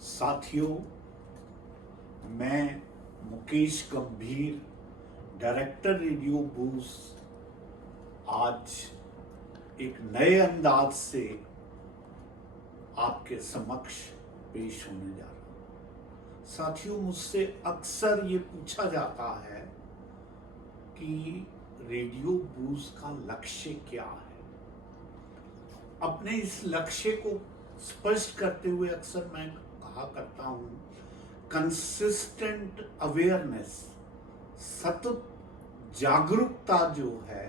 साथियों, मैं मुकेश गंभीर, डायरेक्टर रेडियो बूस्ट, आज एक नए अंदाज से आपके समक्ष पेश होने जा रहा हूँ। साथियों, मुझसे अक्सर ये पूछा जाता है कि रेडियो बूस्ट का लक्ष्य क्या है। अपने इस लक्ष्य को स्पष्ट करते हुए अक्सर मैं कहा करता हूँ, कंसिस्टेंट अवेयरनेस, सतत जागरूकता जो है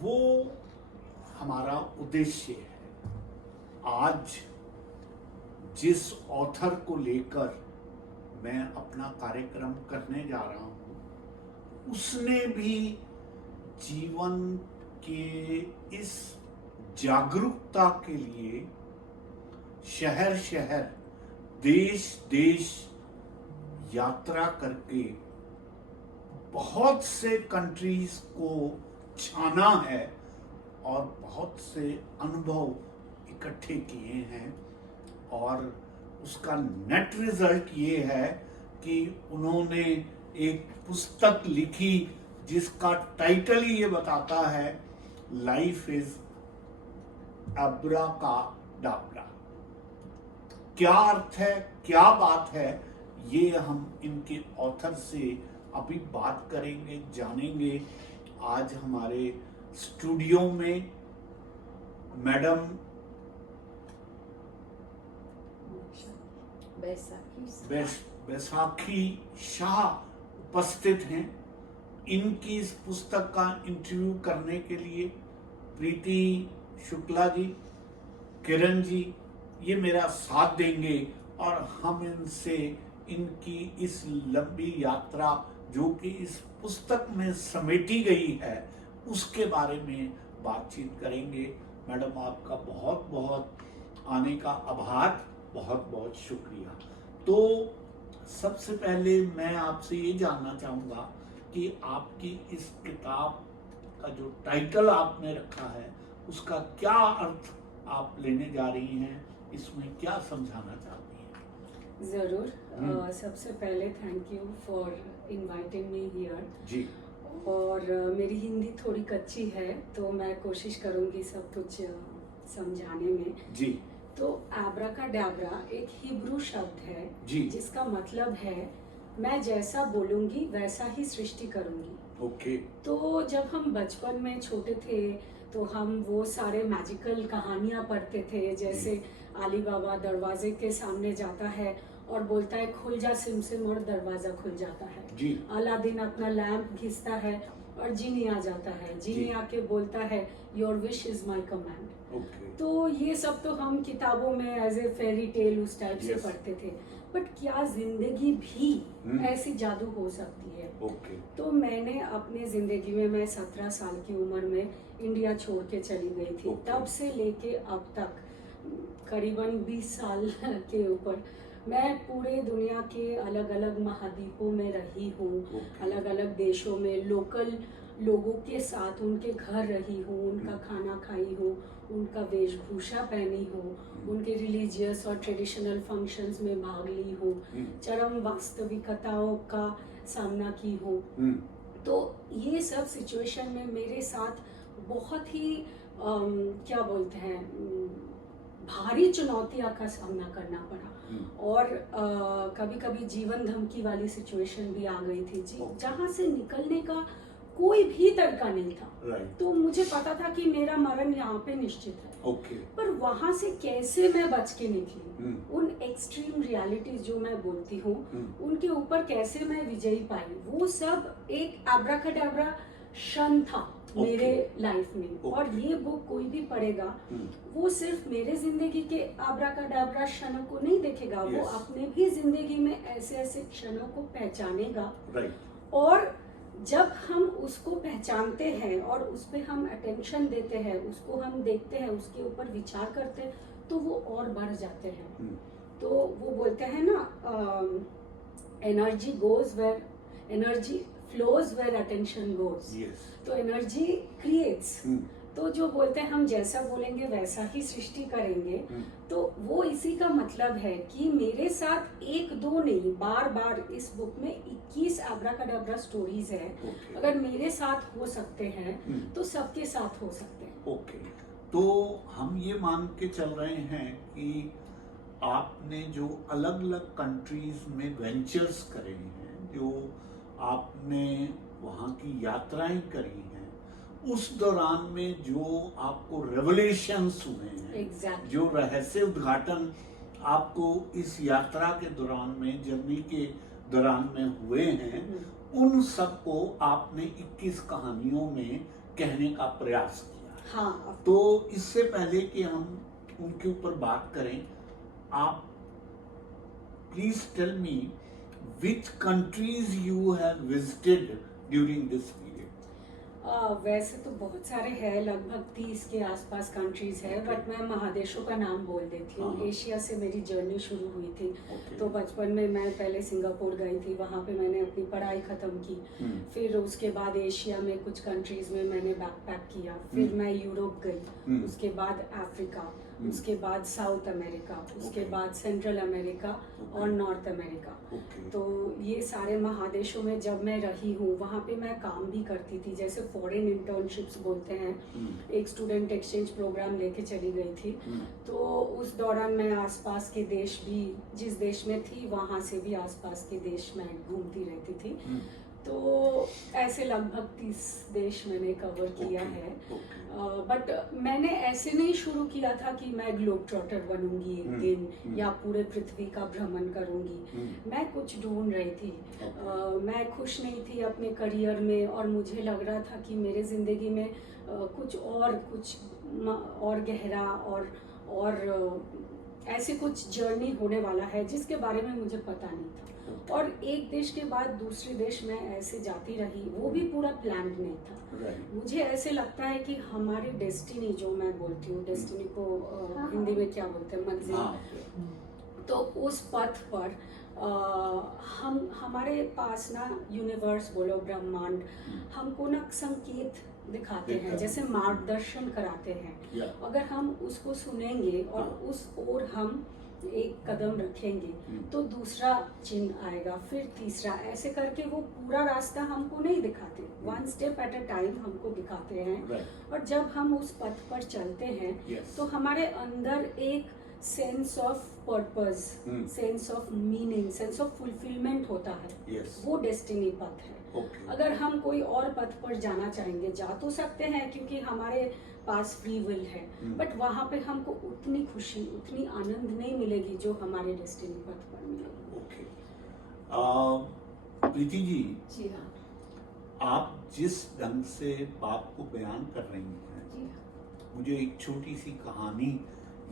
वो हमारा उद्देश्य है। आज जिस ऑथर को लेकर मैं अपना कार्यक्रम करने जा रहा हूँ, उसने भी जीवन के इस जागरूकता के लिए शहर शहर, देश देश यात्रा करके बहुत से कंट्रीज को छाना है और बहुत से अनुभव इकट्ठे किए हैं, और उसका नेट रिजल्ट ये है कि उन्होंने एक पुस्तक लिखी जिसका टाइटल ही ये बताता है, लाइफ इज अब्राकाडाब्रा। क्या अर्थ है, क्या बात है, ये हम इनके ऑथर से अभी बात करेंगे, जानेंगे। आज हमारे स्टूडियो में मैडम बैसाखी शाह उपस्थित हैं। इनकी इस पुस्तक का इंटरव्यू करने के लिए प्रीति शुक्ला जी, किरण जी ये मेरा साथ देंगे और हम इनसे इनकी इस लंबी यात्रा जो कि इस पुस्तक में समेटी गई है उसके बारे में बातचीत करेंगे। मैडम, आपका बहुत बहुत आने का आभार, बहुत बहुत शुक्रिया। तो सबसे पहले मैं आपसे ये जानना चाहूँगा कि आपकी इस किताब का जो टाइटल आपने रखा है उसका क्या अर्थ आप लेने जा रही हैं, इसमें क्या समझाना चाहती हैं? जरूर। सबसे पहले thank you for inviting me here ji. और मेरी हिंदी थोड़ी कच्ची है तो मैं कोशिश करूंगी सब कुछ समझाने में जी। तो एब्राकाडाब्रा एक हिब्रू शब्द है जी, जिसका मतलब है मैं जैसा बोलूंगी वैसा ही सृष्टि करूंगी। ओके। तो जब हम बचपन में छोटे थे तो हम वो सारे मैजिकल कहानियां पढ़ते थे, जैसे अली बाबा दरवाजे के सामने जाता है और बोलता है खुल जा सिमसिम और दरवाजा खुल जाता है जी। अलादीन अपना लैंप घिसता है और जीनी आ जाता है, जीनी आके बोलता है your wish is my command. Okay. तो ये सब तो हम किताबों में एज ए फेरी टेल उस टाइप से Yes. पढ़ते थे, बट क्या जिंदगी भी ऐसी जादू हो सकती है? ओके। तो मैंने अपने जिंदगी में, मैं 17 साल की उम्र में इंडिया छोड़ के चली गई थी। Okay. तब से लेके अब तक करीबन 20 साल के ऊपर मैं पूरे दुनिया के अलग अलग महाद्वीपों में रही हूँ। Okay. अलग अलग देशों में लोकल लोगों के साथ उनके घर रही हूँ, उनका खाना खाई हूँ, उनका वेशभूषा पहनी हूँ, उनके रिलीजियस और ट्रेडिशनल फंक्शंस में भाग ली हूँ, चरम वास्तविकताओं का सामना की हूँ। तो ये सब सिचुएशन में मेरे साथ बहुत ही क्या बोलते हैं, भारी चुनौतियां का सामना करना पड़ा और कभी कभी जीवन धमकी वाली सिचुएशन भी आ गई थी जी, जहाँ से निकलने का कोई भी तरीका नहीं था। तो मुझे पता था कि मेरा मरण यहाँ पे निश्चित है। पर वहां से कैसे मैं बच के निकली, उन एक्सट्रीम रियलिटीज जो मैं बोलती हूँ उनके ऊपर कैसे मैं विजयी पाई, वो सब एक एब्राकाडाब्रा क्षण था मेरे लाइफ में। और ये बुक कोई भी पढ़ेगा वो सिर्फ मेरे जिंदगी के एब्राकाडाब्रा क्षणों को नहीं देखेगा, वो अपने भी जिंदगी में ऐसे ऐसे क्षणों को पहचानेगा। और जब हम उसको पहचानते हैं और उस पर हम अटेंशन देते हैं, उसको हम देखते हैं, उसके ऊपर विचार करते हैं, तो वो और बढ़ जाते हैं। तो वो बोलते हैं ना, energy goes where energy flows where attention goes. Yes. तो energy creates तो जो बोलते हैं हम जैसा बोलेंगे वैसा ही सृष्टि करेंगे, तो वो इसी का मतलब है कि मेरे साथ एक दो नहीं, बार बार इस बुक में 21 आब्राकडाब्रा स्टोरीज है। Okay. अगर मेरे साथ हो सकते हैं तो सबके साथ हो सकते हैं। ओके, तो हम ये मान के चल रहे हैं कि आपने जो अलग अलग कंट्रीज में वेंचर्स करे हैं, जो आपने वहाँ की यात्राएं करी हैं, उस दौरान में जो आपको रेवलेशंस हुए हैं, Exactly. जो रहस्य उद्घाटन आपको इस यात्रा के दौरान में, जर्नी के दौरान में हुए हैं, उन सबको आपने 21 कहानियों में कहने का प्रयास किया। हाँ। तो इससे पहले कि हम उनके ऊपर बात करें, आप please tell me which countries you have visited during this period? वैसे तो बहुत सारे हैं, लगभग 30 के आसपास कंट्रीज है, Okay. बट मैं महादेशों का नाम बोल देती हूँ। हाँ। एशिया से मेरी जर्नी शुरू हुई थी। Okay. तो बचपन में मैं पहले सिंगापुर गई थी, वहाँ पे मैंने अपनी पढ़ाई ख़त्म की। फिर उसके बाद एशिया में कुछ कंट्रीज में मैंने बैकपैक किया। फिर मैं यूरोप गई, उसके बाद अफ्रीका, उसके बाद साउथ अमेरिका, उसके Okay. बाद सेंट्रल अमेरिका Okay. और नॉर्थ अमेरिका। Okay. तो ये सारे महादेशों में जब मैं रही हूँ, वहाँ पे मैं काम भी करती थी, जैसे फॉरेन इंटर्नशिप्स बोलते हैं। एक स्टूडेंट एक्सचेंज प्रोग्राम लेके चली गई थी। तो उस दौरान मैं आसपास के देश भी, जिस देश में थी वहाँ से भी आसपास के देश में घूमती रहती थी। तो ऐसे लगभग 30 देश मैंने कवर किया है। बट मैंने ऐसे नहीं शुरू किया था कि मैं ग्लोब ट्रॉटर बनूंगी एक दिन या पूरे पृथ्वी का भ्रमण करूंगी। मैं कुछ ढूंढ रही थी। मैं खुश नहीं थी अपने करियर में, और मुझे लग रहा था कि मेरे ज़िंदगी में कुछ और गहरा और ऐसे कुछ जर्नी होने वाला है जिसके बारे में मुझे पता नहीं था। और एक देश के बाद दूसरे देश में ऐसे जाती रही, वो भी पूरा प्लान्ड नहीं था। मुझे ऐसे लगता है कि हमारी डेस्टिनी, जो मैं बोलती हूँ, डेस्टिनी को हिंदी में क्या बोलते हैं, मंजिल। तो उस पथ पर हमारे पास ना यूनिवर्स बोलो, ब्रह्मांड हमको ना संकेत दिखाते हैं, जैसे मार्गदर्शन कराते हैं। अगर हम उसको सुनेंगे और उस ओर हम एक कदम रखेंगे तो दूसरा चिन्ह आएगा, फिर तीसरा, ऐसे करके वो पूरा रास्ता हमको नहीं दिखाते, 1 स्टेप एट अ टाइम हमको दिखाते हैं। और जब हम उस पथ पर चलते हैं तो हमारे अंदर एक sense of purpose, sense of meaning, sense of fulfilment होता है। वो डेस्टिनी पथ है। अगर हम कोई और पथ पर जाना चाहेंगे, जा तो सकते हैं क्योंकि हमारे पास फ्री विल है, बट वहाँ पे हमको उतनी खुशी, उतनी आनंद नहीं मिलेगी जो हमारे डेस्टिनी पथ पर मिलेगी। प्रीति जी, जी हाँ, आप जिस ढंग से बात को बयान कर रही हैं, जी हाँ, मुझे एक छोटी सी कहानी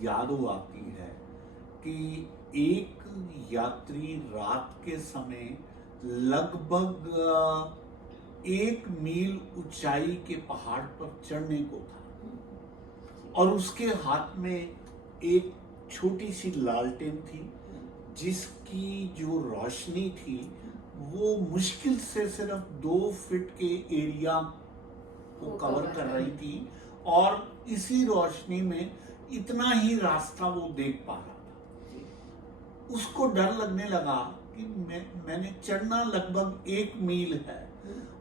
याद हो आती है कि एक यात्री रात के समय लगभग 1 मील ऊंचाई के पहाड़ पर चढ़ने को था, और उसके हाथ में एक छोटी सी लालटेन थी जिसकी जो रोशनी थी वो मुश्किल से सिर्फ 2 फीट के एरिया को कवर कर रही थी, और इसी रोशनी में इतना ही रास्ता वो देख पा रहा था। उसको डर लगने लगा कि मैंने चढ़ना लगभग 1 मील है,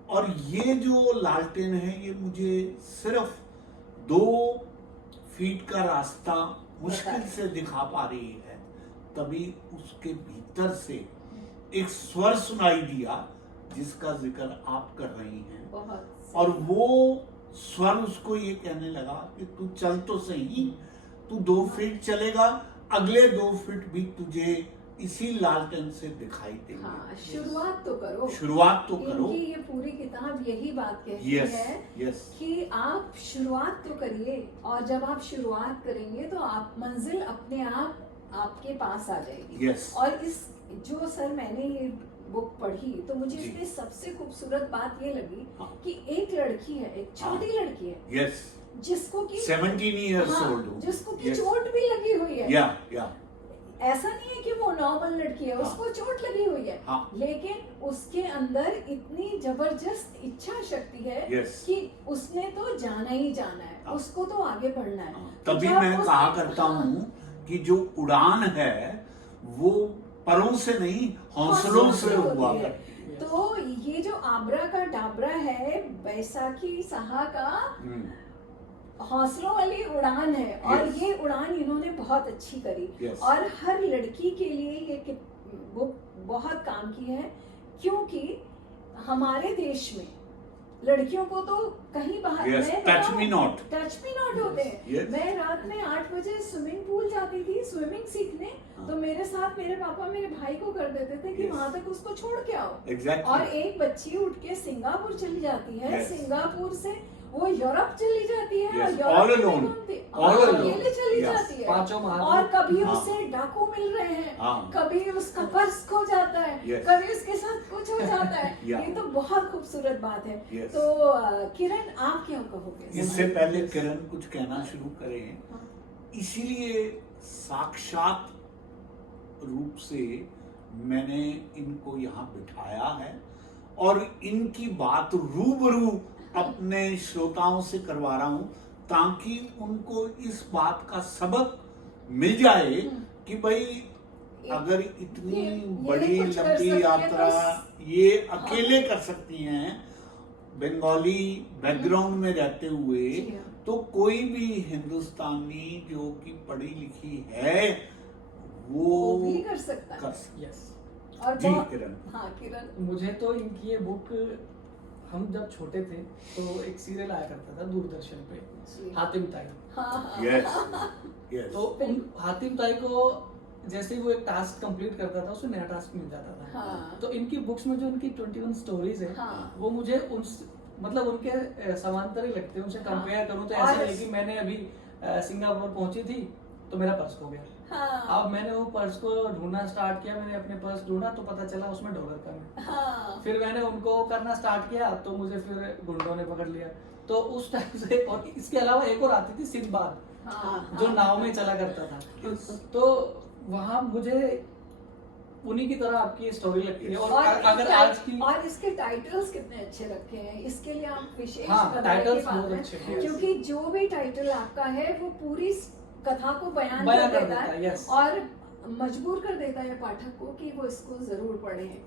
और ये जो लालटेन है ये मुझे सिर्फ 2 फीट का रास्ता मुश्किल से दिखा पा रही है। तभी उसके भीतर से एक स्वर सुनाई दिया जिसका जिक्र आप कर रही हैं, और वो स्वर उसको ये कहने लगा कि तू चल तो सही, तू 2 फीट चलेगा, अगले 2 फीट भी तुझे इसी लालटेन से दिखाई देंगे। हाँ, शुरुआत तो करो, शुरुआत तो करो। इनकी ये पूरी किताब यही बात कहती है कि आप शुरुआत तो करिए, और जब आप शुरुआत करेंगे तो आप मंजिल अपने आप आपके पास आ जाएगी। और इस जो सर मैंने ये बुक पढ़ी तो मुझे इसमें सबसे खूबसूरत बात ये लगी कि एक लड़की है, एक छोटी लड़की है, जिसको कि 17 years old, जिसको कि चोट भी लगी हुई है। ऐसा नहीं है कि वो नॉर्मल लड़की है, हाँ। उसको चोट लगी हुई है, हाँ। लेकिन उसके अंदर इतनी जबरदस्त इच्छा शक्ति है Yes. कि उसने तो जाना ही जाना है, हाँ। उसको तो आगे बढ़ना है। तभी जब मैं उस- कहा करता हाँ। हूँ कि जो उड़ान है वो परों से नहीं हौसलों से होती हुआ है। करती है। तो ये जो आबरा का डाबरा है, बैसाखी साहा का हौसलों वाली उड़ान है, और Yes. ये उड़ान इन्होंने बहुत अच्छी करी। Yes. और हर लड़की के लिए ये वो बहुत काम की है, क्योंकि हमारे देश में लड़कियों को तो कहीं बाहर Yes, touch me not. Touch me not होते हैं। Yes. मैं रात में 8 बजे स्विमिंग पूल जाती थी स्विमिंग सीखने, हाँ। तो मेरे साथ मेरे पापा मेरे भाई को कर देते थे कि Yes. वहां तक उसको छोड़ के आओ। Exactly. और एक बच्ची उठ के सिंगापुर चली जाती है, Yes. सिंगापुर से वो यूरोप चली जाती है, Yes, और यूरोप all में alone. घूमती, All और alone. अकेले चली Yes. जाती है। पांचों महाद्वीप। और कभी हाँ। उसे डाकू मिल रहे हैं, हाँ। कभी उसका पर्स खो जाता है, Yes. कभी उसके साथ कुछ हो जाता है। Yeah. ये तो बहुत खूबसूरत बात है। Yes. तो किरण, आप क्या कहोगे? इससे पहले किरण कुछ कहना शुरू करें, हाँ। इसीलिए साक्षात रूप से मैंने इनको यहाँ बिठाया है और इनकी बात रूबरू अपने श्रोताओं से करवा रहा हूँ, ताकि उनको इस बात का सबक मिल जाए कि भाई अगर इतनी ये बड़ी कुछ कर लंबी सकती है यात्रा तो ये अकेले कर सकती हैं, बंगाली बैकग्राउंड में रहते हुए, जी हाँ। तो कोई भी हिंदुस्तानी जो कि पढ़ी लिखी है वो भी कर सकता है। कर सकता यस। और जी बहुत- किरण। हाँ किरण, मुझे तो इनकी ये बुक, हम जब छोटे थे तो एक सीरियल आया करता था दूरदर्शन पे, जी। हातिम ताई। हाँ हाँ यस यस तो उन हातिम ताई को जैसे ही वो एक टास्क कंप्लीट करता था, उसको नया टास्क मिल जाता था। हाँ। तो इनकी बुक्स में जो उनकी 21 स्टोरीज है, हाँ। वो मुझे उन मतलब उनके समांतर ही लगते हैं। उनसे हाँ। कंपेयर करूं तो और- ऐसा है कि मैंने अभी सिंगापुर पहुंची थी तो मेरा पर्स खो गया। हाँ अब मैंने वो पर्स को ढूंढना स्टार्ट किया, मैंने अपने पर्स ढूंढा तो पता चला उसमें डॉलर कम है। हाँ फिर मैंने उनको करना स्टार्ट किया तो मुझे फिर गुंडों ने पकड़ लिया। तो उस टाइम से, और इसके अलावा एक और आती थी सिंदबाद, हाँ जो नाव में चला करता था। तो वहां मुझे उन्हीं की तरह आपकी स्टोरी लगती है। और अगर आज की, और इसके टाइटल्स कितने अच्छे रखे हैं, इसके लिए आप विशेष हाँ, बधाई की टाइटल्स बात बहुत है, अच्छे हैं। क्योंकि जो भी टाइटल आपका है वो पूरी कथा को बयान बयां कर कर देता देता है, है, yes। और मजबूर कर देता है पाठक को कि वो इसको जरूर पढ़ें।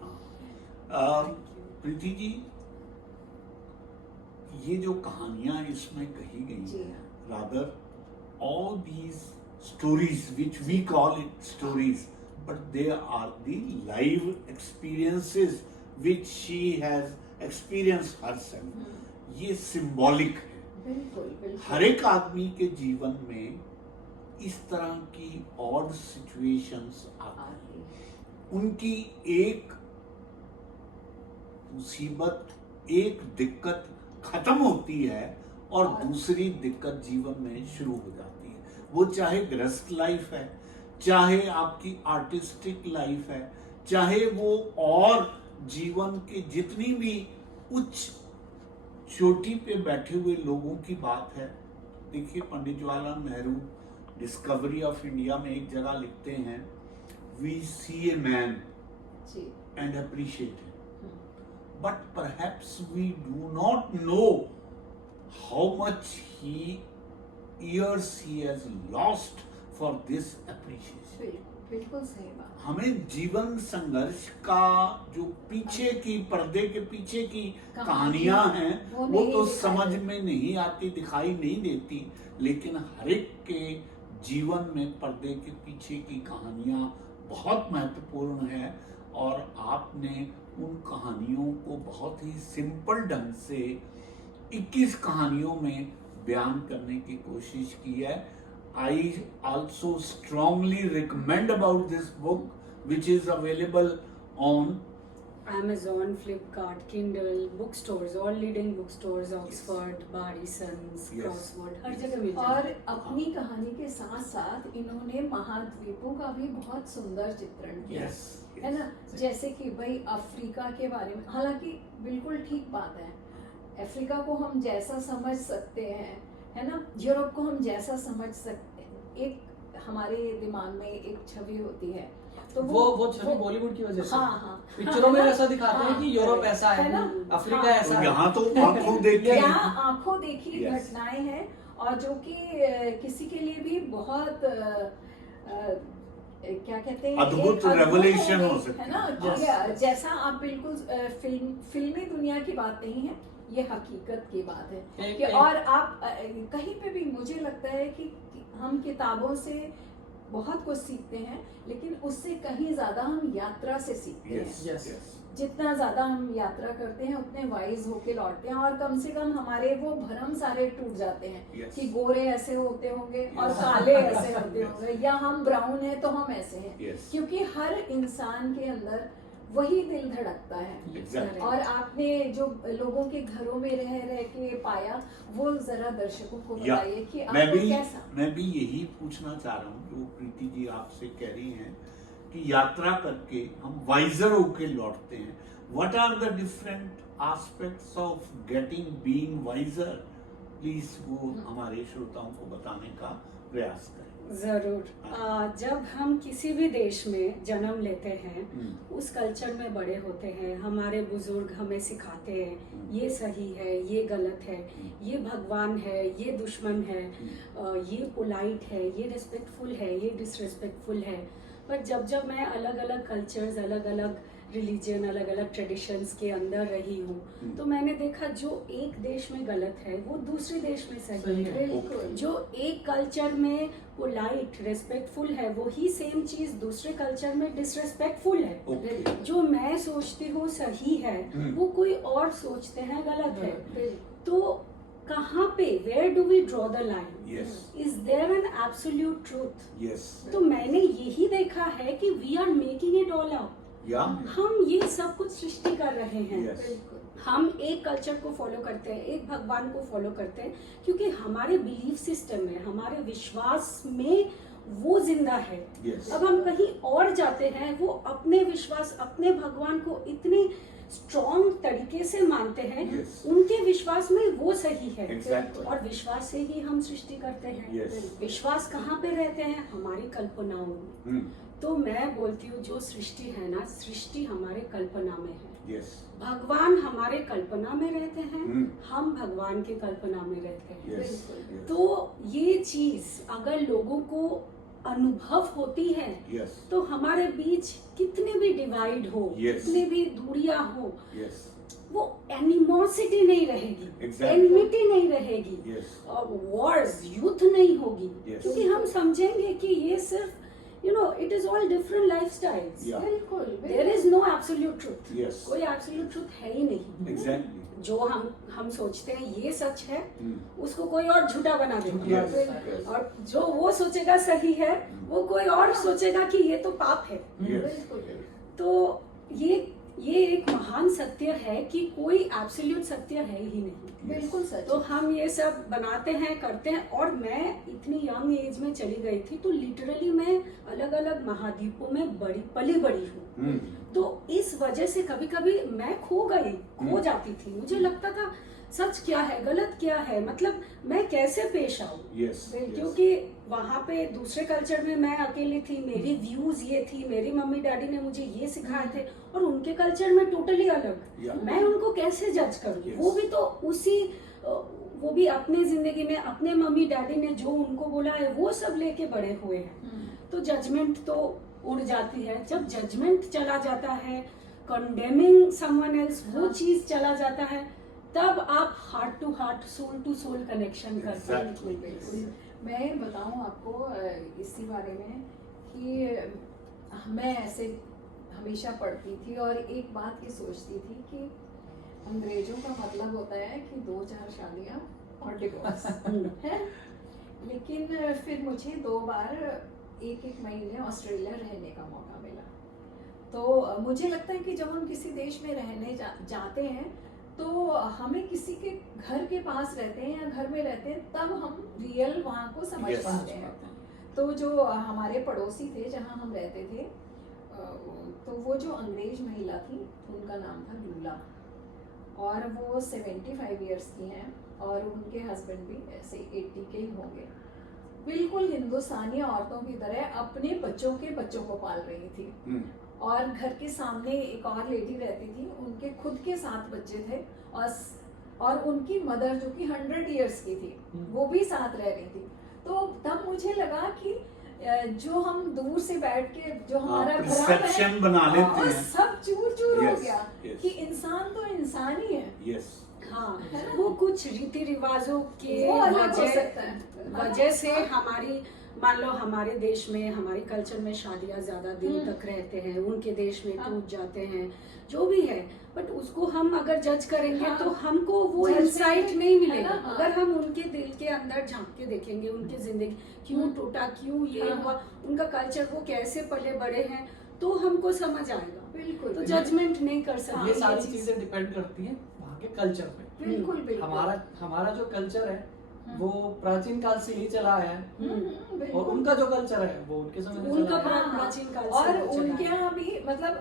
प्रीति जी, ये जो कहानियां इसमें कही जी गई, हाँ। rather all these stories which we call it stories, but they are the live experiences which she has experienced herself. ये symbolic है। बिल्कुल बिल्कुल। हर एक आदमी के जीवन में इस तरह की ऑड सिचुएशंस आती हैं। उनकी एक मुसीबत, एक दिक्कत खत्म होती है और दूसरी दिक्कत जीवन में शुरू हो जाती है। वो चाहे गृहस्थ लाइफ है, चाहे आपकी आर्टिस्टिक लाइफ है, चाहे वो और जीवन के जितनी भी उच्च चोटी पे बैठे हुए लोगों की बात है। देखिए, Pandit Jawaharlal Nehru discovery of India में एक जगह लिखते हैं, वी सी ए मैन जी and appreciate him. But perhaps we do not know how much years he has lost for this appreciation. बिल्कुल सही बात। हमें जीवन संघर्ष का जो पीछे की, पर्दे के पीछे की कहानियां हैं वो वो नहीं तो दिखाई समझ देती। में नहीं आती, दिखाई नहीं देती, लेकिन हर एक के जीवन में पर्दे के पीछे की कहानियां बहुत महत्वपूर्ण है। और आपने उन कहानियों को बहुत ही सिंपल ढंग से 21 कहानियों में बयान करने की कोशिश की है। I also strongly recommend about this book, which is available on Amazon, Flipkart, Kindle, bookstores, all leading bookstores, Oxford, Barry Sons, Yes. Crossword, हर जगह मिल और जाएगा। अपनी कहानी के साथ साथ इन्होंने महाद्वीपों का भी बहुत सुंदर चित्रण किया। Yes, है ना, जैसे कि भाई अफ्रीका के बारे में, हालांकि बिल्कुल ठीक बात है, अफ्रीका को हम जैसा समझ सकते हैं, है ना, यूरोप को हम जैसा समझ सकते हैं, एक हमारे दिमाग में एक छवि होती है, तो वो छवि बॉलीवुड की वजह से। हाँ पिक्चरों में ऐसा दिखाते हैं कि यूरोप ऐसा है ना, अफ्रीका ऐसा है। यहाँ तो आंखों देखी, यहाँ आंखों देखी घटनाएं हैं, और जो कि किसी के लिए भी बहुत क्या कहते हैं, अद्भुत रेवलेशन हो सकती है ना। जैसा आप बिल्कुल फिल्मी दुनिया की बात नहीं है, ये हकीकत की बात है कि और आप कहीं पे भी, मुझे लगता है कि हम किताबों से बहुत कुछ सीखते हैं, लेकिन उससे कहीं ज्यादा हम यात्रा से सीखते हैं। जितना ज्यादा हम यात्रा करते हैं उतने वाइज होके लौटते हैं, और कम से कम हमारे वो भ्रम सारे टूट जाते हैं कि गोरे ऐसे होते होंगे और काले ऐसे होते होंगे, या हम ब्राउन है तो हम ऐसे हैं, क्योंकि हर इंसान के अंदर वही दिल धड़कता है। और आपने जो लोगों के घरों में रह रह के पाया, वो जरा दर्शकों को बताइए कि आपको कैसा। मैं भी यही पूछना चाह रहा हूँ, जो प्रीति जी आपसे कह रही हैं कि यात्रा करके हम वाइजर होके लौटते हैं। What are the different aspects of getting being wiser? Please वो हमारे श्रोताओं को बताने का प्रयास करें। जरूर। जब हम किसी भी देश में जन्म लेते हैं, उस कल्चर में बड़े होते हैं, हमारे बुजुर्ग हमें सिखाते हैं ये सही है, ये गलत है, ये भगवान है, ये दुश्मन है, ये पोलाइट है, ये रिस्पेक्टफुल है, ये डिसरिस्पेक्टफुल है। पर जब मैं अलग अलग कल्चर्स, अलग अलग रिलीजन, अलग अलग ट्रेडिशंस के अंदर रही हूँ, तो मैंने देखा जो एक देश में गलत है वो दूसरे देश में सही है। जो एक कल्चर में पोलाइट, रिस्पेक्टफुल है, वो ही सेम चीज दूसरे कल्चर में डिसरिस्पेक्टफुल है। जो मैं सोचती हूँ सही है, वो कोई और सोचते हैं गलत है। तो कहाँ पे, where do we draw the line? Is there an absolute truth? तो मैंने यही देखा है कि we are making it all up. हम ये सब कुछ सृष्टि कर रहे हैं। हम एक कल्चर को फॉलो करते हैं, एक भगवान को फॉलो करते हैं, क्योंकि हमारे बिलीफ सिस्टम में, हमारे विश्वास में वो जिंदा है। अब हम कहीं और जाते हैं, वो अपने विश्वास, अपने भगवान को इतने स्ट्रॉन्ग तरीके से मानते हैं, उनके विश्वास में वो सही है। और विश्वास से ही हम सृष्टि करते हैं। विश्वास कहाँ पे रहते हैं? हमारी कल्पनाओं में। तो मैं बोलती हूँ जो सृष्टि है ना, सृष्टि हमारे कल्पना में है। भगवान हमारे कल्पना में रहते हैं, हम भगवान के कल्पना में रहते हैं। तो ये चीज अगर लोगों को अनुभव होती है, तो हमारे बीच कितने भी डिवाइड हो, कितने भी दूरियां हो, वो एनिमोसिटी नहीं रहेगी, एनमिटी नहीं रहेगी, वॉर्स, युद्ध नहीं होगी, क्योंकि हम समझेंगे कि ये सिर्फ it is all different lifestyles. There is no absolute truth. कोई absolute truth है ही नहीं। जो हम सोचते हैं ये सच है, उसको कोई और झूठा बना देगा। और जो वो सोचेगा सही है, वो कोई और सोचेगा कि ये तो पाप है। तो ये एक महान सत्य है कि कोई एब्सोल्यूट सत्य है ही नहीं। बिल्कुल सच। तो हम ये सब बनाते हैं, करते हैं। और मैं इतनी यंग एज में चली गई थी, तो लिटरली मैं अलग अलग महाद्वीपों में पली बड़ी हूँ। तो इस वजह से कभी कभी मैं खो जाती थी। मुझे लगता था सच क्या है, गलत क्या है, मतलब मैं कैसे पेश आऊं। क्योंकि वहाँ पे दूसरे कल्चर में मैं अकेली थी, मेरी व्यूज ये थी, मेरी मम्मी डैडी ने मुझे ये सिखाए थे, और उनके कल्चर में टोटली अलग। मैं उनको कैसे जज करूं? वो भी तो वो भी अपने जिंदगी में अपने मम्मी डैडी ने जो उनको बोला है वो सब लेके बड़े हुए हैं। तो जजमेंट तो उड़ जाती है। जब जजमेंट चला जाता है, कंडेमिंग समवन एल्स, वो चीज चला जाता है, तब आप heart to heart, soul to soul connection करते हैं। मैं बताऊं आपको इसी बारे में कि मैं ऐसे हमेशा पढ़ती थी और एक बात ये सोचती थी कि अंग्रेजों का मतलब होता है कि 2-4 शादियां और डिवोर्स है। लेकिन फिर मुझे 2 बार 1-1 महीने ऑस्ट्रेलिया रहने का मौका मिला। तो मुझे लगता है कि जब हम किसी देश में रहने जाते हैं, तो हमें किसी के घर के पास रहते हैं या घर में रहते हैं, तब हम रियल वहाँ को समझ पाते हैं। तो जो हमारे पड़ोसी थे जहाँ हम रहते थे, तो वो जो अंग्रेज महिला थी, उनका नाम था लूला, और वो 75 इयर्स की हैं, और उनके हस्बैंड भी ऐसे 80 के ही होंगे। बिल्कुल हिंदुस्तानी औरतों की तरह अपने बच्चों को पाल रही थी। और घर के सामने एक और लेडी रहती थी, उनके खुद के 7 बच्चे थे और उनकी मदर जो कि 100 इयर्स की थी वो भी साथ रह रही थी। तो तब मुझे लगा कि जो हम दूर से बैठ के जो हमारा परसेप्शन बना लेते हैं, सब चूर हो गया yes. कि इंसान तो इंसान ही है। yes. हाँ, वो कुछ रीति रिवाजों के वो अलग हो सकता है, वजह से हमारी, मान लो हमारे देश में, हमारे कल्चर में शादियां ज्यादा दिन तक रहते हैं, उनके देश में टूट जाते हैं, जो भी है, बट उसको हम अगर जज करेंगे तो हमको वो इंसाइट नहीं मिलेगा। अगर हम उनके दिल के अंदर झांक के देखेंगे, उनकी जिंदगी क्यों टूटा, क्यों ये हुआ, उनका कल्चर, वो कैसे पले बड़े हैं, तो हमको समझ आएगा। बिल्कुल, तो जजमेंट नहीं कर सकते। ये सारी चीजें डिपेंड करती हैं वहाँ के कल्चर पे। बिल्कुल हमारा जो कल्चर है वो प्राचीन काल से ही चला आया है, और उनका जो कल्चर है वो उनके समय से उनका चला आया है। प्राचीन काल से और चला उनके है। यहाँ भी मतलब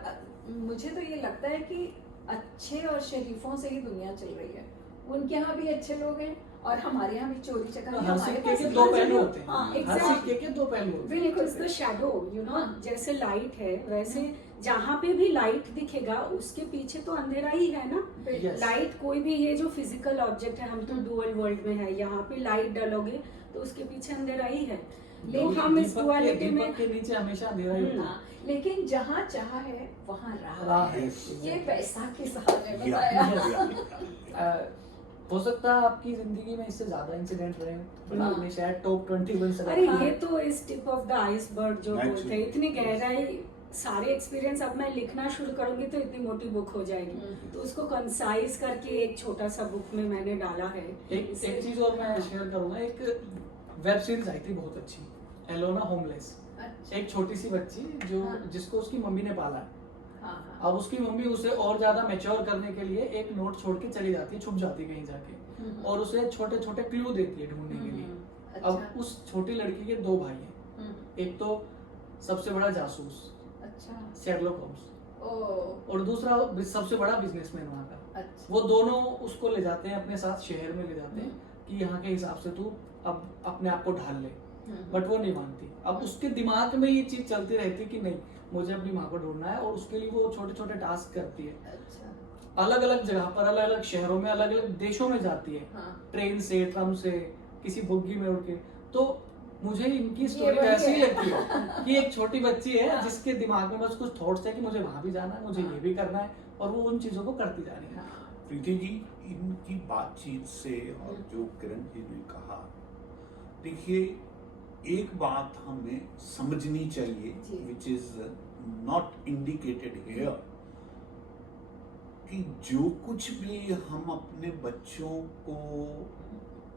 मुझे तो ये लगता है कि अच्छे और शरीफों से ही दुनिया चल रही है। उनके यहाँ भी अच्छे लोग हैं और हमारे यहाँ भी चोरी चकारी। हर सिक्के के दो पहलू होते हैं। हाँ, हर exactly. सिक्के के दो पहलू होते हैं। बिल्कुल, इसका शैडो, यू नो, जैसे लाइट है वैसे जहाँ पे भी लाइट दिखेगा उसके पीछे तो अंधेरा ही है ना। Yes. लाइट कोई भी, ये जो फिजिकल ऑब्जेक्ट है, हम तो डुअल वर्ल्ड में है, यहाँ पे लाइट डालोगे तो उसके पीछे अंधेरा ही है। लेकिन हम इस डुअलिटी में, दीपक के नीचे हमेशा अंधेरा ही होता है। लेकिन जहाँ चाह है वहाँ राह राह है। है। ये बैसाखी साहब ने Yeah. बताया। हो सकता है आपकी जिंदगी में इससे ज्यादा इंसिडेंट रहे हैं, आपने शायद टॉप 20 बन सकते अरे हैं। ये तो इस टिप ऑफ द आइसबर्ग जो बोलते हैं, इतनी गहराई, सारे एक्सपीरियंस अब मैं लिखना शुरू करूंगी तो इतनी मोटी बुक हो जाएगी, तो उसको कंसाइज करके एक छोटा सा बुक में मैंने डाला है। एक चीज और मैं शेयर करूंगा, एक वेब सीरीज आई थी बहुत अच्छी, एलोना होमलेस। एक छोटी सी बच्ची जो जिसको उसकी मम्मी ने पाला है। अब उसकी मम्मी उसे और ज्यादा मैच्योर करने के लिए एक नोट छोड़ के चली जाती है, छुप जाती है कहीं जाके, और उसे छोटे छोटे क्लू देती है ढूंढने के लिए। अब उस छोटी लड़की के 2 भाई हैं, एक तो सबसे बड़ा जासूस शेरलॉक होम्स, और दूसरा सबसे बड़ा बिजनेसमैन वहाँ का। वो दोनों उसको ले जाते हैं अपने साथ, शहर में ले जाते हैं कि यहाँ के हिसाब से तू अब अपने आप को ढाल ले, बट वो नहीं मानती। अब उसके दिमाग में ये चीज चलती रहती है कि नहीं, मुझे अपनी माँ को ढूंढना है, और उसके लिए वो छोटे छोटे टास्क करती है। अलग अलग जगह पर, अलग अलग शहरों में, अलग अलग देशों में जाती है, ट्रेन से, ट्रम से, किसी बुग्गी में उड़ के। तो मुझे इनकी स्टोरी वैसी ही लगती है कि एक छोटी बच्ची है जिसके दिमाग में बस कुछ थॉट्स है कि मुझे वहां भी जाना है, मुझे ये भी करना है, और वो उन चीजों को करती जा रही है। प्रीति जी, इनकी बातचीत से और जो किरण जी ने कहा, देखिए एक बात हमें समझनी चाहिए, which is not indicated here, कि जो कुछ भी हम अपने बच्चों को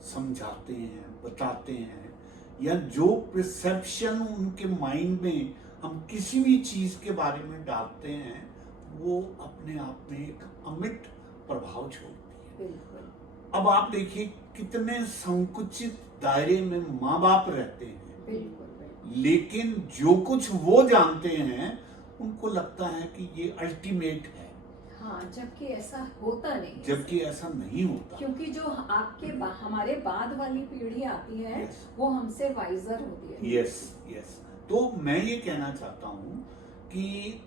समझाते हैं, बताते हैं, या जो परसेप्शन उनके माइंड में हम किसी भी चीज के बारे में डालते हैं, वो अपने आप में एक अमिट प्रभाव छोड़ती है। अब आप देखिए कितने संकुचित दायरे में माँ बाप रहते हैं, लेकिन जो कुछ वो जानते हैं उनको लगता है कि ये अल्टीमेट है। जबकि ऐसा होता नहीं, जबकि ऐसा नहीं होता, क्योंकि जो हमारे बाद वाली पीढ़ी आती है वो हमसे वाइजर होती है। यस। तो मैं ये कहना चाहता हूँ कि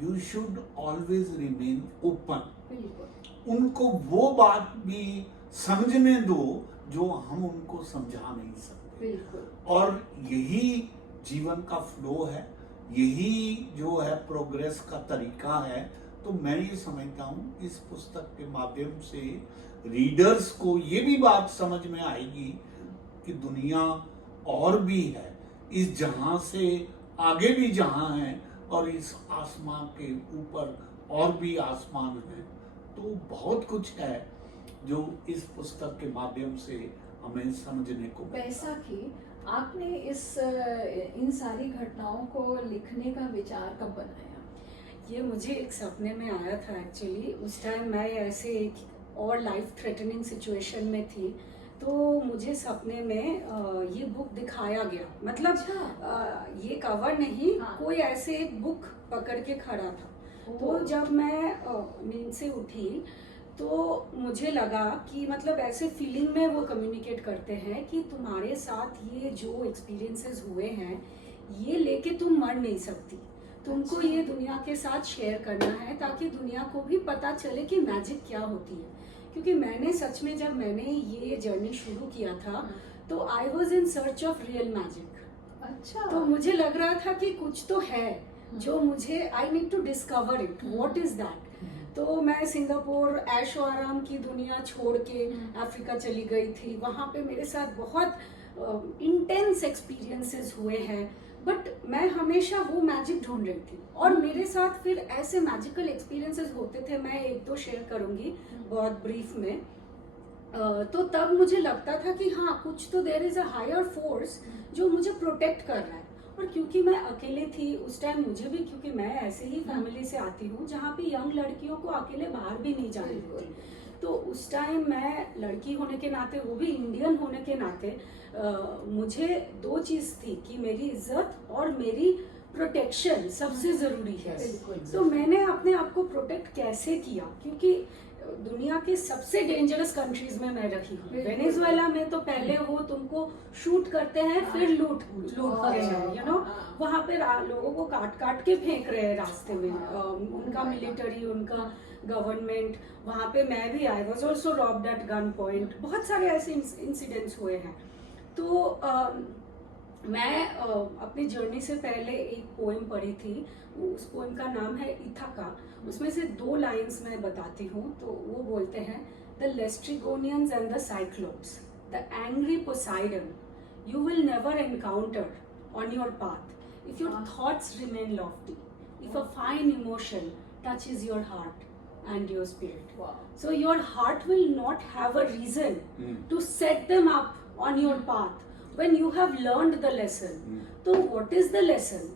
you should always remain open. उनको वो बात भी समझने दो जो हम उनको समझा नहीं सकते, और यही जीवन का फ्लो है, यही जो है प्रोग्रेस का तरीका है। तो मैं ये समझता हूँ इस पुस्तक के माध्यम से रीडर्स को ये भी बात समझ में आएगी कि दुनिया और भी है, इस जहां से आगे भी जहां है, और इस आसमान के ऊपर और भी आसमान है। तो बहुत कुछ है जो इस पुस्तक के माध्यम से हमें समझने को मिलता है। बैसाखी, आपने इन सारी घटनाओं को लिखने का विचार कब बनाया? ये मुझे एक सपने में आया था एक्चुअली। उस टाइम मैं ऐसे एक और लाइफ थ्रेटनिंग सिचुएशन में थी, तो मुझे सपने में ये बुक दिखाया गया, मतलब ये कवर नहीं, कोई ऐसे एक बुक पकड़ के खड़ा था। तो जब मैं नींद से उठी तो मुझे लगा कि मतलब ऐसे फीलिंग में वो कम्युनिकेट करते हैं कि तुम्हारे साथ ये जो एक्सपीरियंसेस हुए हैं ये लेके तुम मर नहीं सकती, तुमको ये दुनिया के साथ शेयर करना है ताकि दुनिया को भी पता चले कि मैजिक क्या होती है। क्योंकि मैंने सच में जब मैंने ये जर्नी शुरू किया था तो I was in search of real magic. अच्छा। तो मुझे लग रहा था कि कुछ तो है जो मुझे I need to discover it, what is that. तो मैं सिंगापुर ऐशो आराम की दुनिया छोड़ के अफ्रीका चली गई थी। वहाँ पे मेरे साथ बहुत इंटेंस एक्सपीरियंसेस हुए हैं, बट मैं हमेशा वो मैजिक ढूंढ रही थी। और मेरे साथ फिर ऐसे मैजिकल एक्सपीरियंसेस होते थे, मैं एक दो शेयर करूंगी बहुत ब्रीफ में। तो तब मुझे लगता था कि हाँ कुछ तो there is a higher force जो मुझे प्रोटेक्ट कर रहा है। और क्योंकि मैं अकेले थी उस टाइम, मुझे भी, क्योंकि मैं ऐसे ही फैमिली से आती हूँ जहाँ पे यंग लड़कियों को अकेले बाहर भी नहीं जाने देती, तो उस टाइम मैं लड़की होने के नाते, वो भी इंडियन होने के नाते, मुझे दो चीज़ थी कि मेरी इज्जत और मेरी प्रोटेक्शन सबसे ज़रूरी है। तो मैंने अपने आप को प्रोटेक्ट कैसे किया, क्योंकि दुनिया के सबसे डेंजरस कंट्रीज में मैं रही हूँ। वेनेजुएला में तो पहले वो तुमको शूट करते हैं फिर लूट रहे हैं, यू नो, वहाँ पे लोगों को काट काट के फेंक रहे हैं रास्ते में, उनका मिलिट्री, उनका गवर्नमेंट। वहाँ पे मैं भी I was also robbed at gunpoint, बहुत सारे ऐसे इंसिडेंट्स हुए हैं। तो मैं अपनी जर्नी से पहले एक पोएम पढ़ी थी, उस पोएम का नाम है इथाका। उसमें से दो लाइंस मैं बताती हूँ। तो वो बोलते हैं, the Laestrygonians and the Cyclops, the angry Poseidon you will never encounter on your path if your thoughts remain lofty, if a fine emotion touches your heart and your spirit. Wow. So your heart will not have a reason to set them up on your path when you have learned the lesson. तो what is the lesson?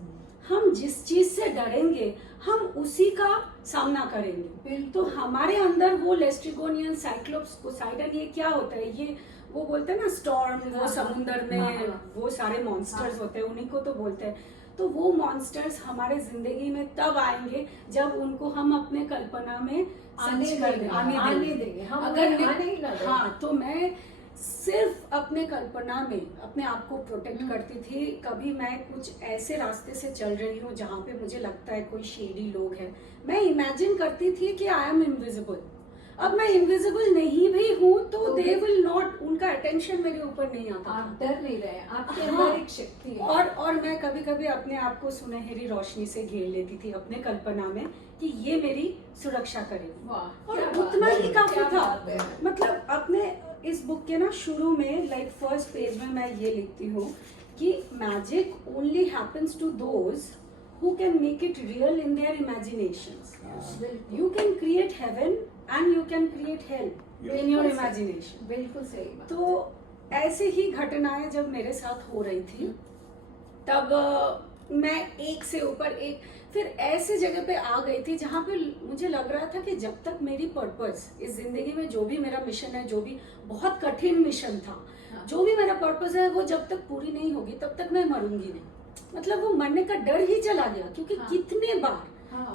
हम जिस चीज से डरेंगे हम उसी का सामना करेंगे। तो हमारे अंदर वो लेस्ट्रिगोनियन, साइक्लोप्स, पोसाइडन, ये क्या होता है, ये वो बोलते हैं ना स्टॉर्म, वो समुंदर में वो सारे मॉन्स्टर्स होते हैं, उन्हीं को तो बोलते हैं। तो वो मॉन्स्टर्स हमारे जिंदगी में तब आएंगे जब उनको हम अपने कल्पना में आने देंगे। अगर हाँ, तो मैं सिर्फ अपने कल्पना में अपने आप को प्रोटेक्ट करती थी। कभी मैं कुछ ऐसे रास्ते से चल रही हूँ जहाँ पे मुझे लगता है कोई शेडी लोग हैं, मैं इमेजिन करती थी कि आई एम इनविजिबल। अब मैं इनविजिबल नहीं भी हूँ तो दे विल नॉट, उनका अटेंशन मेरे ऊपर नहीं आता। आप डर नहीं रहे, आपके अंदर एक शक्ति है। और मैं कभी कभी अपने आप को सुनहरी रोशनी से घेर लेती थी अपने कल्पना में कि ये मेरी सुरक्षा करेगी, और उतना ही काफी था। मतलब अपने इस बुक के ना शुरू में, लाइक फर्स्ट पेज में मैं ये लिखती हूँ कि magic only happens to those who can make it real in their imaginations. You can create heaven and you can create hell in your imagination. बिल्कुल सही बात। तो ऐसे ही घटनाएं जब मेरे साथ हो रही थी तब मैं एक से ऊपर एक फिर ऐसी जगह पे आ गई थी जहाँ पे मुझे लग रहा था कि जब तक मेरी पर्पस इस जिंदगी में, जो भी मेरा मिशन है, जो भी बहुत कठिन मिशन था, जो भी मेरा पर्पस है, वो जब तक पूरी नहीं होगी तब तक मैं मरूंगी नहीं। मतलब वो मरने का डर ही चला गया, क्योंकि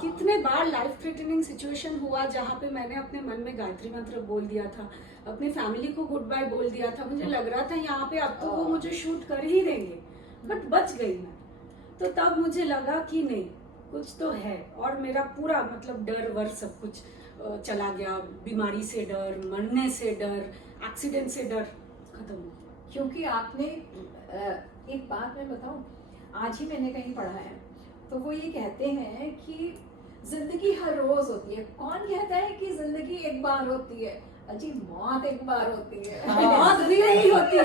कितने बार लाइफ थ्रेटनिंग सिचुएशन हुआ जहाँ पे मैंने अपने मन में गायत्री मंत्र बोल दिया था, अपनी फैमिली को गुड बाय बोल दिया था। मुझे लग रहा था यहाँ पे अब तो वो मुझे शूट कर ही देंगे, बट बच गई मैं। तो तब मुझे लगा कि नहीं, कुछ तो है। और मेरा पूरा मतलब डर वर सब कुछ चला गया। बीमारी से डर, मरने से डर, एक्सीडेंट से डर खत्म हो गया। क्योंकि आपने एक बात मैं बताऊं, आज ही मैंने कहीं पढ़ा है, तो वो ये कहते हैं कि जिंदगी हर रोज होती है। कौन कहता है कि जिंदगी एक बार होती है? अजी, मौत एक बार होती है। मौत भी नहीं होती।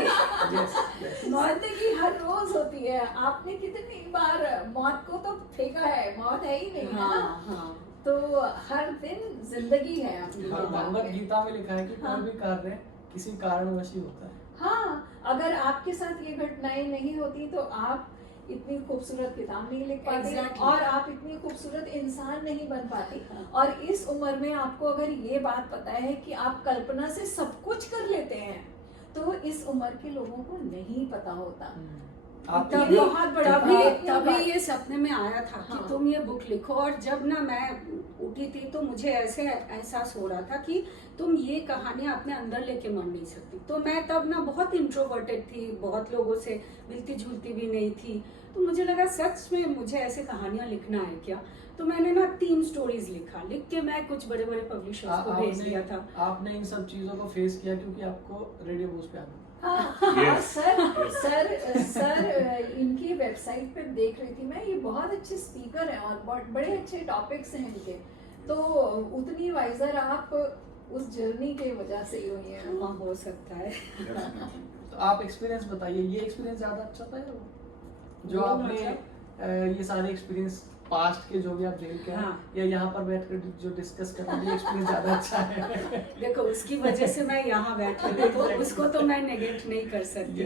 जिंदगी हर रोज होती है। आपने कितनी बार मौत को तो फेंका है, मौत है ही नहीं। हाँ। तो हर दिन जिंदगी है आपकी। भगवत गीता में लिखा है कि कोई भी कार्य किसी कारणवश ही होता है। हाँ, अगर आपके साथ ये घटनाएं नहीं होती तो आप इतनी खूबसूरत किताब नहीं लिख पाती, और आप इतनी खूबसूरत इंसान नहीं बन पाती। और इस उम्र में आपको अगर ये बात पता है कि आप कल्पना से सब कुछ कर लेते हैं, तो इस उम्र के लोगों को नहीं पता होता। आप तभी बहुत बड़ा तभी ये सपने में आया था कि हाँ। तुम ये बुक लिखो। और जब ना मैं उठी थी तो मुझे ऐसे एहसास हो रहा था कि तुम ये कहानियां अपने अंदर लेके मर नहीं सकती। तो मैं तब ना बहुत इंट्रोवर्टेड थी, बहुत लोगों से मिलती जुलती भी नहीं थी। तो मुझे लगा सच में मुझे ऐसे कहानियां लिखना है क्या। तो मैंने ना 3 स्टोरीज लिख के मैं कुछ बड़े बड़े पब्लिशर्स को भेज दिया था। आपने इन सब चीजों को फेस किया क्योंकि आपको रेडियो बूज पे आना। हाँ, सर इनकी वेबसाइट पे देख रही थी मैं, ये बहुत अच्छे स्पीकर हैं और बहुत बड़े अच्छे टॉपिक्स हैं इनके। तो उतनी वाइजर आप उस जर्नी के वजह से ही हुई हैं। हाँ, हो सकता है। तो आप एक्सपीरियंस बताइए, ये एक्सपीरियंस ज्यादा अच्छा था या जो वो आपने ये सारे एक्सपीरियंस पास्ट के जो भी आप झेल के आए, हाँ। या यहाँ पर बैठकर जो डिस्कस कर रहे हैं, ये एक्सपीरियंस ज्यादा अच्छा है? देखो, उसकी वजह से मैं यहाँ बैठी हूँ तो उसको तो मैं नेगेट नहीं कर सकती।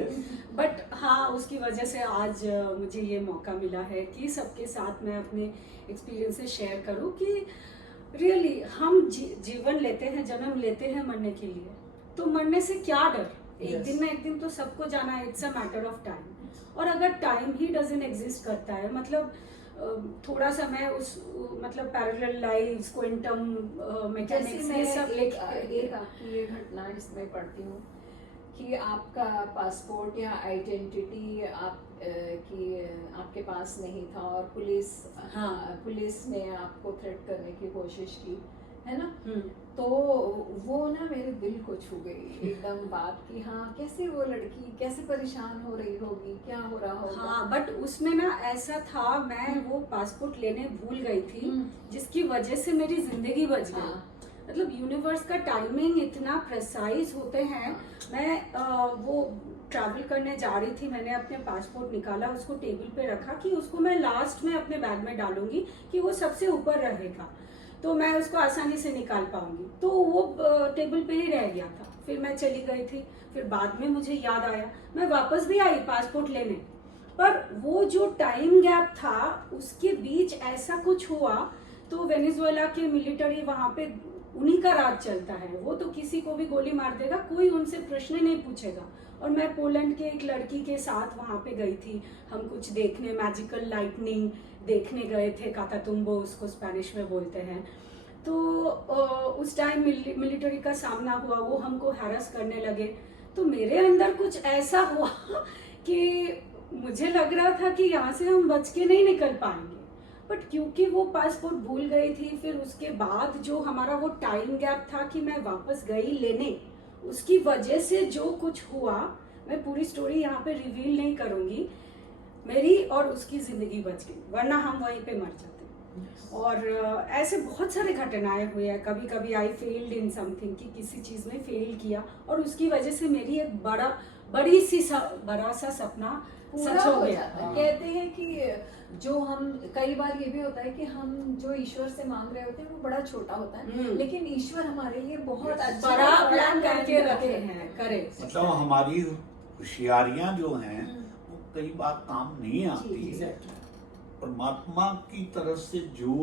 बट हाँ, उसकी वजह से आज मुझे ये मौका मिला है कि सबके साथ मैं अपने एक्सपीरियंसेस शेयर करूँ कि रियली हम जीवन लेते हैं, जन्म लेते हैं मरने के लिए। तो मरने से क्या डर, एक दिन ना एक दिन तो सबको जाना है। It's a matter of time. और अगर टाइम ही डजंट एग्जिस्ट करता है, मतलब थोड़ा सा मैं उस मतलब पैरेलल लाइव्स, क्वांटम मैकेनिक्स, ये सब एक आपकी ये घटना इसमें पढ़ती हूँ कि आपका पासपोर्ट या आइडेंटिटी आपके पास नहीं था और पुलिस ने आपको थ्रेट करने की कोशिश की, है ना। तो वो ना मेरे दिल को छू गई एकदम बात कि हाँ, कैसे वो लड़की कैसे परेशान हो रही होगी, क्या हो रहा होगा। हाँ, बट उसमें ना ऐसा था, मैं वो पासपोर्ट लेने भूल गई थी जिसकी वजह से मेरी जिंदगी बच गई। मतलब यूनिवर्स का टाइमिंग इतना प्रेसाइज होते हैं। मैं वो ट्रैवल करने जा रही थी, मैंने अपने पासपोर्ट निकाला, उसको टेबल पे रखा कि उसको मैं लास्ट में अपने बैग में डालूंगी कि वो सबसे ऊपर रहेगा तो मैं उसको आसानी से निकाल पाऊंगी। तो वो टेबल पे ही रह गया था। फिर मैं चली गई थी। फिर बाद में मुझे याद आया, मैं वापस भी आई पासपोर्ट लेने, पर वो जो टाइम गैप था उसके बीच ऐसा कुछ हुआ। तो वेनेजुएला के मिलिट्री वहां पे उन्हीं का राज चलता है, वो तो किसी को भी गोली मार देगा, कोई उनसे प्रश्न नहीं पूछेगा। और मैं पोलैंड के एक लड़की के साथ वहां पे गई थी, हम कुछ देखने, मैजिकल लाइटनिंग देखने गए थे, कातातुम्बो उसको स्पेनिश में बोलते हैं। तो उस टाइम मिलिट्री का सामना हुआ, वो हमको हैरस करने लगे। तो मेरे अंदर कुछ ऐसा हुआ कि मुझे लग रहा था कि यहाँ से हम बच के नहीं निकल पाएंगे। बट क्योंकि वो पासपोर्ट भूल गई थी, फिर उसके बाद जो हमारा वो टाइम गैप था कि मैं वापस गई लेने, उसकी वजह से जो कुछ हुआ, मैं पूरी स्टोरी यहाँ पे रिवील नहीं करूंगी, मेरी और उसकी जिंदगी बच गई, वरना हम वहीं पे मर जाते। और ऐसे बहुत सारे घटनाएं हुए हैं। कभी कभी आई फेल्ड इन समथिंग, कि किसी चीज में फेल किया और उसकी वजह से मेरी एक बड़ा सा सपना सच हो गया। कहते हैं कि जो हम, कई बार ये भी होता है कि हम जो ईश्वर से मांग रहे होते हैं वो बड़ा छोटा होता है, लेकिन ईश्वर हमारे लिए बहुत अच्छा बड़ा प्लान करके रखे हैं। करेक्ट। मतलब हमारी होशियारियां जो हैं वो कई बार काम नहीं आती। परमात्मा की तरफ से जो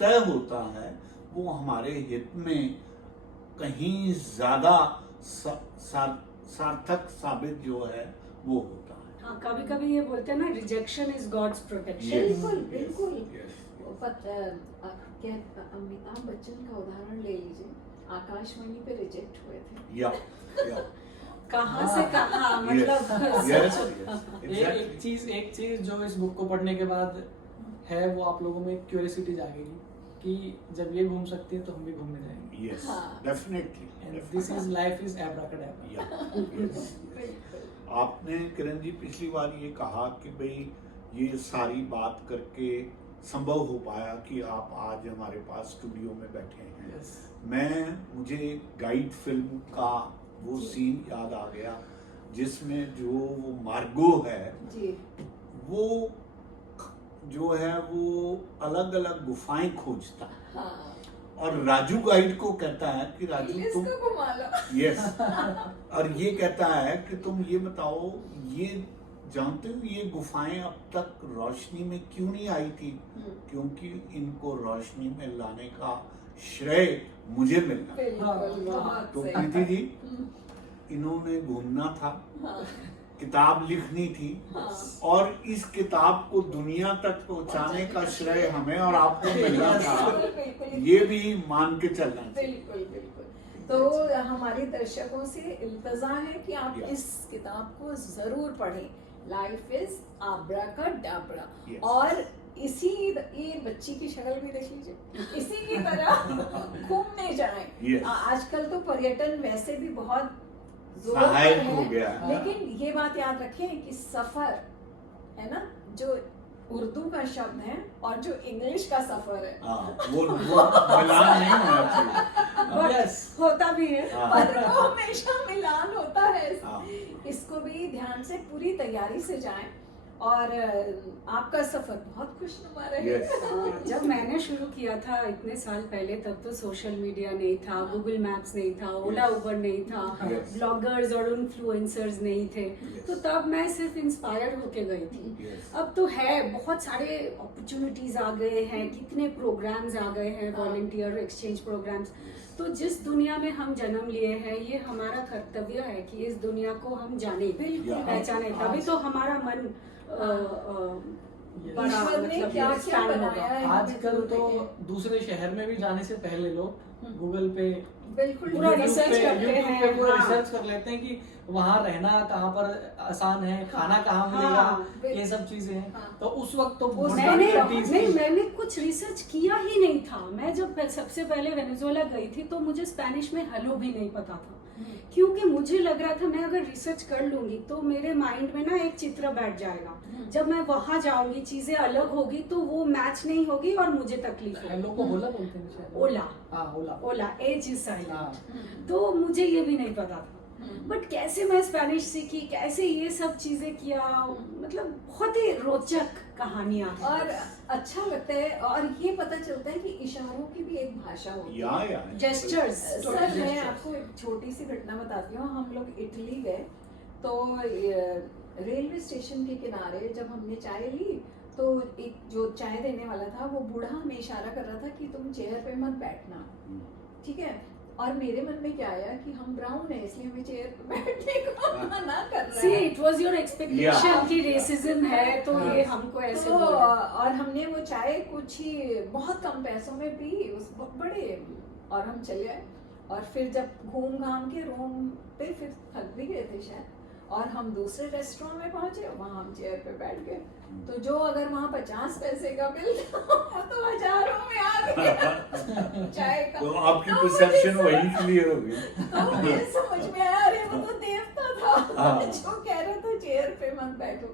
तय होता है वो हमारे हित में कहीं ज्यादा सार्थक साबित जो है वो होता है। हाँ, कभी कभी ये बोलते हैं ना, रिजेक्शन इज गॉड्स प्रोटेक्शन। बिल्कुल बिल्कुल। अमिताभ बच्चन का उदाहरण ले लीजिए, आकाशवाणी पे रिजेक्ट हुए थे। या कहाँ से कहाँ, मतलब एक चीज जो इस बुक को पढ़ने के बाद है, वो आप लोगों में क्यूरियोसिटी जागेगी कि जब ये घूम सकती है तो हम भी घूमने जाएंगे। Yes, definitely. This is life is abracadabra. आपने किरण जी पिछली बार ये कहा कि भाई ये सारी बात करके संभव हो पाया कि आप आज हमारे पास स्टूडियो में बैठे हैं। मुझे गाइड फिल्म का वो सीन याद आ गया जिसमें जो वो मार्गो है जी, वो जो है वो अलग अलग गुफाएं खोजता है। हाँ। और राजू गाइड को कहता है कि राजू तुम यस और ये कहता है कि तुम ये बताओ, ये जानते हो ये गुफाएं अब तक रोशनी में क्यों नहीं आई थी? क्योंकि इनको रोशनी में लाने का श्रेय मुझे मिलना। तो प्रीति जी, इन्होंने घूमना था, किताब लिखनी थी। हाँ। और इस किताब को दुनिया तक पहुंचाने का श्रेय हमें और आपको मिला था, ये भी मान के चलना चाहिए। बिल्कुल बिल्कुल। तो हमारे दर्शकों से इल्तजा है कि आप इस किताब को जरूर पढ़ें, लाइफ इज आब्राकाडाब्रा। और इसी ये बच्ची की शक्ल भी देख लीजिए, इसी की तरह घूमने जाएं। आजकल तो पर्यटन वैसे भी बहुत जोरों पर है, हो गया। लेकिन ये बात याद रखें कि सफर है ना, जो उर्दू का शब्द है और जो इंग्लिश का सफर है, वो मिलान नहीं होना चाहिए। होता भी है, पर वो हमेशा मिलान होता है। इसको भी ध्यान से पूरी तैयारी से जाएं और आपका सफर बहुत खुशनुमा रहेगा। जब मैंने शुरू किया था इतने साल पहले, तब तो सोशल मीडिया नहीं था, गूगल मैप्स नहीं था, ओला उबर नहीं था, ब्लॉगर्स और इन्फ्लुएंसर्स नहीं थे, तो तब मैं सिर्फ इंस्पायर होके गई थी। अब तो है, बहुत सारे अपॉर्चुनिटीज आ गए हैं, कितने प्रोग्राम्स आ गए हैं, वॉलंटियर एक्सचेंज प्रोग्राम्स। तो जिस दुनिया में हम जन्म लिए हैं, ये हमारा कर्तव्य है कि इस दुनिया को हम जाने, पहचाने, तभी तो हमारा मन ईश्वर ने क्या क्या बनाया है। आजकल तो दूसरे शहर में भी जाने से पहले लोग गूगल पे बिल्कुल पूरा रिसर्च करते हैं, पूरा रिसर्च कर लेते हैं कि वहाँ रहना कहाँ पर आसान है, खाना कहाँ मिलेगा, ये सब चीजें हैं। तो उस वक्त तो मैंने कुछ रिसर्च किया ही नहीं था। मैं जब सबसे पहले वेनेजुएला गई थी तो मुझे स्पेनिश में हेलो भी नहीं पता था, क्योंकि मुझे लग रहा था मैं अगर रिसर्च कर लूंगी तो मेरे माइंड में ना एक चित्र बैठ जाएगा, जब मैं वहां जाऊंगी चीजें अलग होगी तो वो मैच नहीं होगी और मुझे तकलीफ होगी। लोगों को ओला बोलते हैं, ओला एज इज साइलेंट। तो मुझे ये भी नहीं पता था, बट कैसे मैं स्पेनिश सीखी, कैसे ये सब चीजें किया, मतलब बहुत ही रोचक कहानियां और अच्छा लगता है। और ये पता चलता है कि इशारों की भी एक भाषा होती है, जेस्चर्स। सर मैं आपको एक छोटी सी घटना बताती हूँ। हम लोग इटली गए, तो रेलवे स्टेशन के किनारे जब हमने चाय ली, तो एक जो चाय देने वाला था वो बूढ़ा हमें इशारा कर रहा था कि तुम चेयर पे मत बैठना, ठीक है। और मेरे मन में क्या आया कि हम ब्राउन है इसलिए हमें चेयर पे बैठने को मना कर रहा है। See, it was your expectation कि रेसिज्म है तो ये हमको ऐसे और हमने वो चाय कुछ ही बहुत कम पैसों में पी, उस बड़े, और हम चले आए। और फिर जब घूम घाम के रूम पे फिर थक भी गए थे शायद, और हम दूसरे रेस्टोरेंट में पहुंचे, वहाँ हम चेयर पे बैठ गए। तो जो अगर वहाँ 50 पैसे का बिल था वो तो हजारों में आ गया चाय का। तो आपकी परसेप्शन वही क्लियर हो गई। तो मुझे समझ में आया, अरे वो तो देवता था जो कह रहा था चेयर पे मत बैठो।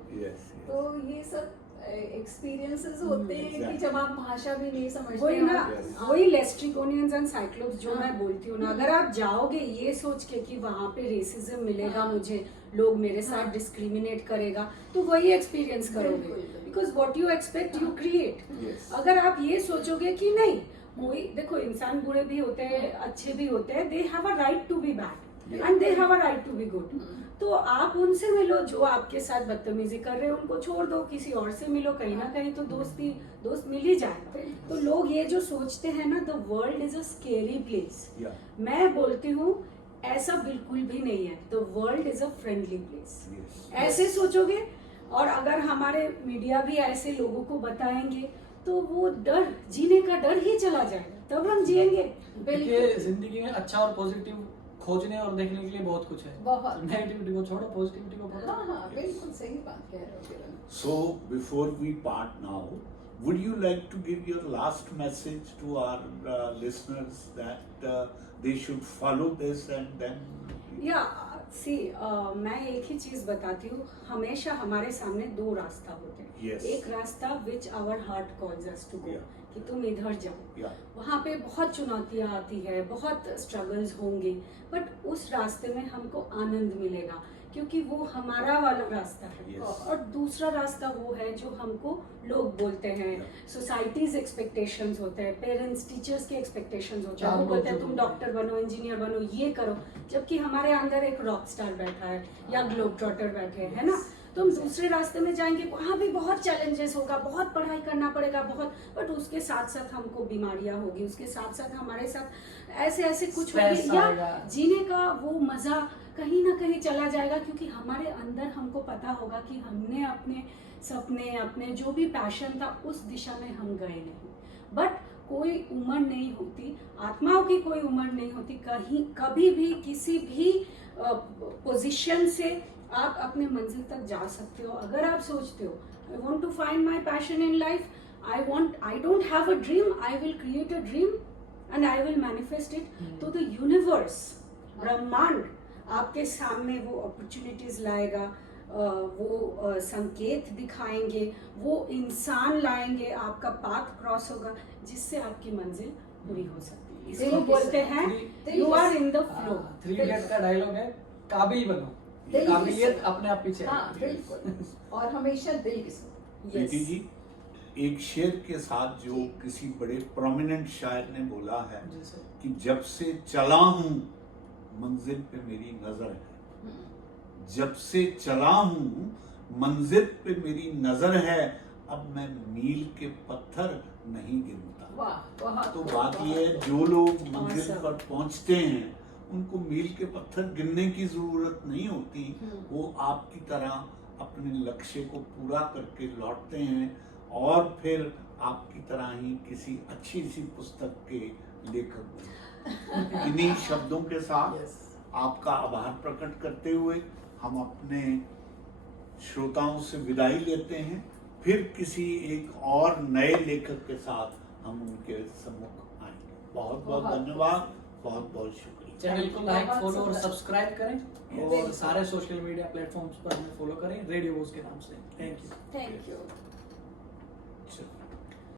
तो ये सब एक्सपीरियंसेस होते हैं कि जब आप भाषा भी नहीं समझते। वही ना, वही लेस्ट्रिकोनियंस एंड साइक्लोप्स जो मैं बोलती हूँ ना, अगर आप जाओगे ये सोच के कि वहाँ पे रेसिज्म मिलेगा, मुझे लोग मेरे साथ डिस्क्रिमिनेट करेगा, तो वही एक्सपीरियंस करोगे, because what you expect you create. अगर आप ये सोचोगे कि नहीं, कोई देखो इंसान बुरे भी होते हैं, अच्छे भी होते हैं, they have a right to be bad and they have a right to be good, तो आप उनसे मिलो। जो आपके साथ बदतमीजी कर रहे हैं उनको छोड़ दो, किसी और से मिलो, कहीं ना कहीं तो दोस्त मिल ही जाएगा। तो लोग ये जो सोचते हैं ना, the world is a scary place, मैं बोलती हूँ ऐसा बिल्कुल भी नहीं है। The world is a friendly place, ऐसे सोचोगे। और अगर हमारे मीडिया भी ऐसे लोगों को बताएंगे तो वो डर, जीने का डर ही चला जाएगा, तब हम जिएंगे। बिल्कुल, जिंदगी में अच्छा और पॉजिटिव खोजने और देखने के लिए बहुत कुछ है, बहुत। नेगेटिविटी को छोड़ो, पॉजिटिविटी को पकड़ो। हाँ, बिल्कुल सही बात कह रहे हो किरण। So before we part now, would you like to give your last message to our listeners that they should follow this and then? मैं एक ही चीज बताती हूँ, हमेशा हमारे सामने दो रास्ता होते हैं। एक रास्ता which our heart calls us to go, कि तुम इधर जाओ, वहाँ पे बहुत चुनौतियाँ आती है, बहुत स्ट्रगल्स होंगे, बट उस रास्ते में हमको आनंद मिलेगा क्योंकि वो हमारा वाला रास्ता है। और दूसरा रास्ता वो है जो हमको लोग बोलते हैं, सोसाइटीज एक्सपेक्टेशंस होते हैं, पेरेंट्स टीचर्स के एक्सपेक्टेशंस होते हैं, वो बोलते हैं तुम डॉक्टर बनो, इंजीनियर बनो, ये करो, जबकि हमारे अंदर एक रॉक स्टार बैठा है या ग्लोब ट्रॉटर बैठे हैं ना। तो हम दूसरे रास्ते में जाएंगे, वहाँ भी बहुत चैलेंजेस होगा, बहुत पढ़ाई करना पड़ेगा, बहुत, बट उसके साथ साथ हमको बीमारियां होगी, उसके साथ साथ हमारे साथ ऐसे कुछ होगी, या जीने का वो मजा कहीं ना कहीं चला जाएगा, क्योंकि हमारे अंदर हमको पता होगा कि हमने अपने सपने, अपने जो भी पैशन था उस दिशा में हम गए नहीं। बट कोई उम्र नहीं होती, आत्माओं की कोई उम्र नहीं होती, कहीं कभी भी किसी भी पोजीशन से आप अपने मंजिल तक जा सकते हो। अगर आप सोचते हो I want to find my passion in life, I don't have a dream, I will create a dream and I will manifest it, तो द यूनिवर्स, ब्रह्मांड आपके सामने वो अपॉर्चुनिटीज लाएगा, वो संकेत दिखाएंगे, वो इंसान लाएंगे, आपका पाथ क्रॉस होगा जिससे आपकी मंजिल पूरी हो सकती है। इसको बोलते हैं you are in the flow. 3 Idiot का डायलॉग है, काबिल बनो, काबिलियत अपने आप पीछे हाँ, बिल्कुल। और हमेशा दिल के साथ। बेटी जी, एक शेर के साथ जो किसी बड़े प्रोमिनेंट शायर ने बोला है कि जब से चला हूं मंजिल पे मेरी नजर है, जब से चला हूं मंजिल पे मेरी नजर है, अब मैं मील के पत्थर नहीं गिनता। तो बात यह है, जो लोग मंजिल पर पहुंचते हैं उनको मील के पत्थर गिनने की जरूरत नहीं होती, वो आपकी तरह अपने लक्ष्य को पूरा करके लौटते हैं और फिर आपकी तरह ही किसी अच्छी सी पुस्तक के लेखक बनते। इन्हीं शब्दों के साथ आपका आभार प्रकट करते हुए हम अपने श्रोताओं से विदाई लेते हैं। फिर किसी एक और नए लेखक के साथ हम उनके सम्मुख आएंगे। बहुत बहुत धन्यवाद, बहुत बहुत शुक्रिया। चैनल को लाइक, फॉलो और सब्सक्राइब करें और सारे सोशल मीडिया प्लेटफॉर्म्स पर हमें फॉलो करें, रेडियो के नाम से। Thank you. Thank you.